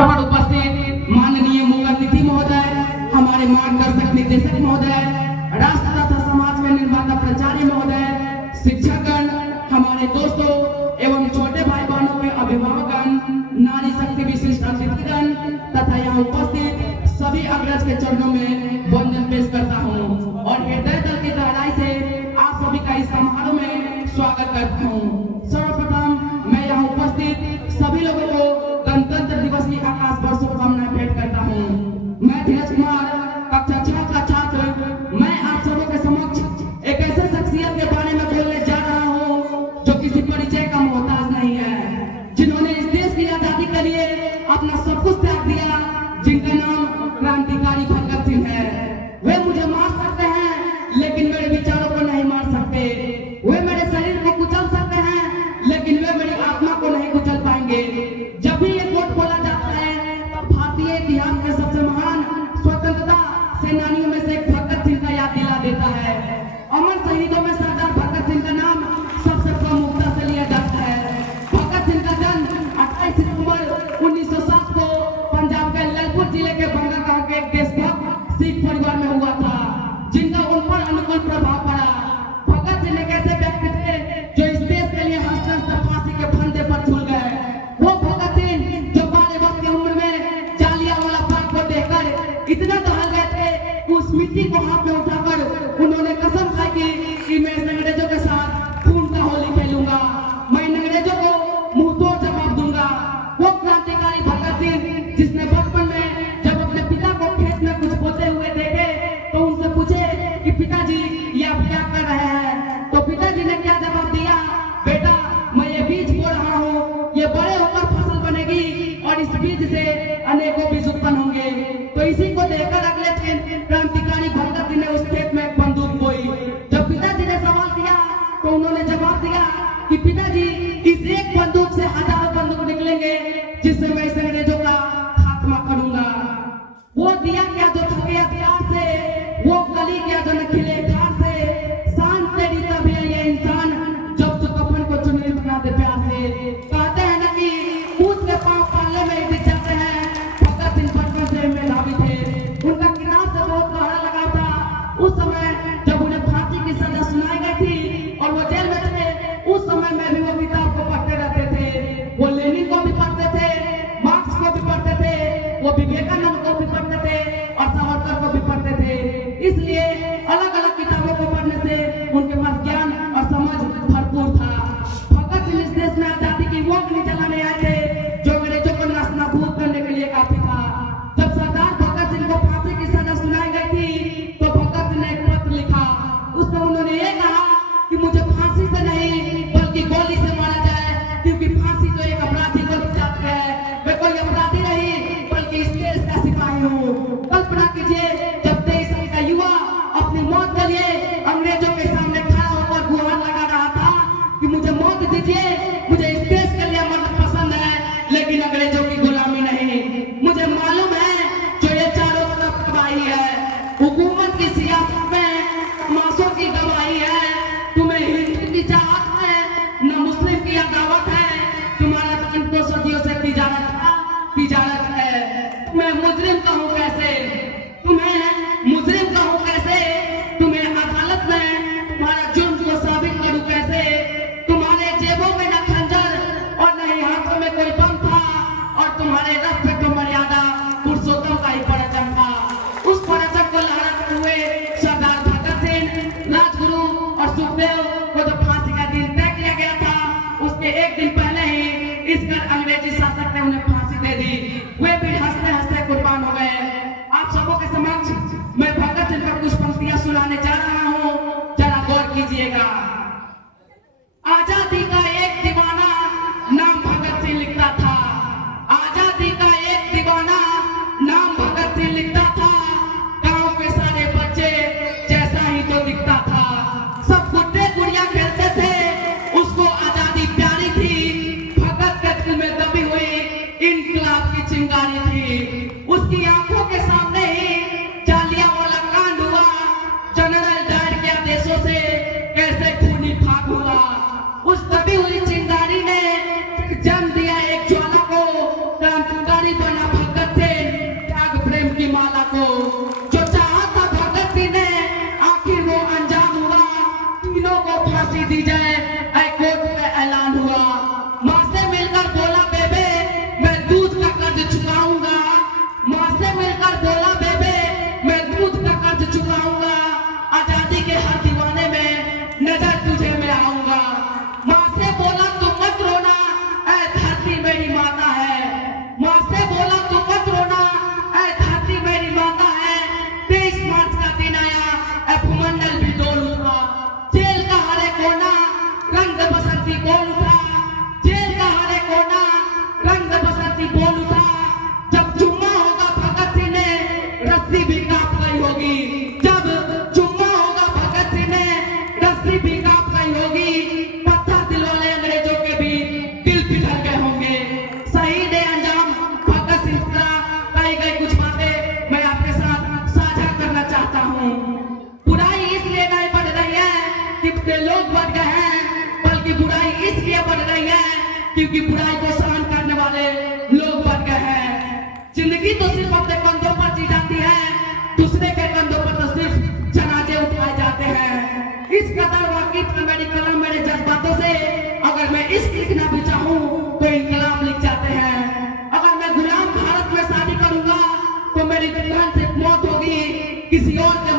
अवसर पर उपस्थित माननीय मुख्य अतिथि महोदय, हमारे मार्गदर्शक निर्देशक महोदय, राष्ट्र तथा समाज के निर्माता प्राचार्य महोदय, शिक्षकगण, हमारे दोस्तों एवं छोटे भाई बहनों के अभिभावकगण, नारी शक्ति विशिष्ट अतिथिगण तथा यहाँ उपस्थित सभी अग्रज के चरणों में वंदन पेश करता हूँ और हृदय तल की गहराई से आप सभी का इस समारोह में स्वागत करता हूँ। सर्वप्रथम मैं यहाँ उपस्थित सभी लोगों को गणतंत्र दिवस की आकाश पर शुभकामनाएं भेंट करता हूँ। मैं धीरज कुमार, कक्षा 6 का छात्र, मैं आप सबों के समक्ष एक ऐसे शख्सियत के बारे में बोलने जा रहा हूँ जो किसी परिचय का मोहताज नहीं है, जिन्होंने इस देश की आजादी के लिए अपना सब कुछ त्याग दिया, जिनका नाम क्रांतिकारी भगत सिंह है। वे मुझे मार सकते हैं लेकिन मेरे विचारों को नहीं मार सकते। वे मेरे शरीर को कुचल सकते हैं लेकिन वे मेरी आत्मा को नहीं कुचल पाएंगे। जब भी ये कोट बोला जाता है तब भारतीय इतिहास के सबसे महान स्वतंत्रता सेनानियों में से एक भगत सिंह का याद दिला देता है। अमर शहीदों में सरदार भगत सिंह का नाम सबसे प्रमुखता से लिया जाता है। भगत सिंह का जन्म 28 सितंबर 1907 को पंजाब के ललपुर जिले के बंगा गांव के एक देशभक्त सिख परिवार में हुआ था, जिनका उन पर अनुकूल प्रभाव पड़ा। भगत सिंह एक ऐसे व्यक्ति थे जो इस देश के लिए हंसते हंसते फांसी के फंदे पर झूल गए। वो भगत सिंह जो 12 वर्ष की उम्र में जालियांवाला बाग को देखकर इतना दहल गए थे कि उस मिट्टी को हाथ में उठाकर उन्होंने कसम खाई कि मैं इस अंग्रेजों के साथ खून का होली खेलूंगा, मैं इन अंग्रेजों को मुंह तोड़ जवाब दूंगा। वो क्रांतिकारी भगत सिंह जिसने बचपन में जब अपने पिता को खेत में कुछ बोते हुए देखे तो उनसे पूछे कि पिताजी ये आप क्या कर रहे हैं, तो पिताजी ने क्या जवाब दिया, बेटा मैं ये बीज बो रहा हूँ, ये बड़े होकर फसल बनेगी और इस बीज से अनेकों बीज उत्पन्न होंगे। तो इसी को देखकर अगले दिन क्रांतिकारी भगत सिंह ने उस खेत में एक बंदूक बोई। जब पिताजी ने सवाल किया तो उन्होंने जवाब दिया कि पिताजी इस एक बंदूक से हजारों बंदूक निकलेंगे जिससे मैं इस अंग्रेजों का खात्मा करूंगा। वो दिया क्या जो थके हथियार से, वो कली क्या जो न खिले खार से, शान तेरी तभी है ये इंसान जब तो कफन को चुनरी बना दे प्यार से। कहते हैं ना कि कूद के पांव पाले में ही जाते हैं, भगत सिंह बचपन से मेधावी थे। उनका किताब से बहुत गहरा लगा था। उस समय जब उन्हें फांसी की सजा सुनाई गई थी और वो जेल में थे, उस समय में भी वो किताब को पढ़ते रहते थे। वो लेनिन को भी पढ़ते थे, मार्क्स को भी पढ़ते थे, वो विवेकानंद को भी पढ़ते थे और सावरकर को भी पढ़ते थे। इसलिए अलग अलग किताबों को पढ़ने से उनके पास ज्ञान और समझ भरपूर था। भगत सिंह इस देश में आजादी की वो अग्नि जलाने आए थे जो अंग्रेजों को नास्तानाबूद करने के लिए काफी था। जब सरदार भगत सिंह को फांसी की सजा सुनाई गई थी तो भगत सिंह ने एक पत्र लिखा। उसमें उन्होंने ये कहा कि मुझे फांसी से नहीं बल्कि गोली से मारा जाए, क्योंकि फांसी तो एक अपराधी को जाती है, मैं कोई अपराधी नहीं बल्कि इस देश का सिपाही हूँ। कल्पना कीजिए जब 23 साल का युवा अपनी मौत के लिए अंग्रेजों के सामने खड़ा होकर गुहार लगा रहा था कि मुझे मौत दीजिए, मुझे इस देश के लिए मरना पसंद है लेकिन अंग्रेजों की गुलामी नहीं। मुझे मालूम है जो ये चारों तरफ तबाही है, हुकूमत की सियासत में तमाशों की गवाही है। तुम्हें हिंदू की चाहत है न मुस्लिम की अदावत है, तुम्हारा धन तो सदियों से तिजारत है। तुम्हें मुजरिम कहूँ कैसे, तुम्हें मुजरिम कहूँ कैसे, तुम्हें अदालत में तुम्हारा जुर्म को साबित करूँ कैसे। तुम्हारे जेबों में न खंजर और न ही हाथों में कोई बम था और तुम्हारे रथ पे तो मर्यादा पुरुषोत्तम का ही परचम था। उस परचम को लहराते हुए सरदार भगत सिंह, राजगुरु और सुखदेव को जब फांसी का दिन तय किया गया था उसके एक दिन पहले ही इस घर अंग्रेजी शासक ने उन्हें फांसी दे दी। वे भी हंसते हंसते कुर्बान हो गए। आप सबों के समक्ष मैं भगत सिंह पर कुछ पंक्तियां सुनाने जा रहा हूँ, जरा गौर कीजिएगा। आजादी का एक दीवाना नाम भगत सिंह लिखता था, आजादी का एक दीवाना नाम भगत सिंह लिखता था, गांव के सारे बच्चे जैसा ही तो दिखता था, सब गुड्डे गुड़िया खेलते थे, उसको आजादी प्यारी थी, भगत के दिल में दबी हुई इनकलाब की चिंगारी थी। उसकी आंखों के सामने ही जालियांवाला कांड हुआ, जनरल डायर के आदेशों से कैसे खूनी फाक हुआ। उस दबी हुई चिंगारी ने जन्म दिया एक ज्वाला को, क्रांतिकारी बना माँ से बोला तो मत रोना, ऐ धरती मेरी माता है। 23 मार्च का दिन आया, ऐ भूमंडल भी डोल उठा। जेल का हरे कोना रंग बसंती बोल उठा। जेल का हरे कोना रंग बसंती बोल उठा। जब चुम्मा होगा भगत सिंह ने, रस्सी भी कांप गई होगी। जब चुम्मा होगा भगत सिंह ने, रस्सी भी कांप गई होगी। पत्थर दिल वाले अंग्रेजों के भी दिल पिघल गए होंगे। शहीद अंजाम भगत सिंह का कही गई कुछ बातें मैं आपके साथ साझा करना चाहता हूँ। बुराई इसलिए नहीं बढ़ रही है कि लोग बढ़ गए हैं, बल्कि बुराई इसलिए बढ़ रही है क्योंकि बुराई को सहन करने वाले लोग बढ़ गए हैं। जिंदगी तो सिर्फ अपने कंधों पर जी जाती है, दूसरे के कंधों पर तो सिर्फ जनाजे उठाए जाते हैं। इस कदर वाकिफ है मेरी कलम मेरे जज्बातों से, अगर मैं इश्क लिखना भी चाहूँ तो इनकलाब लिख जाते हैं। अगर मैं गुलाम भारत में शादी करूंगा तो मेरी दुल्हन से मौत होगी, किसी और के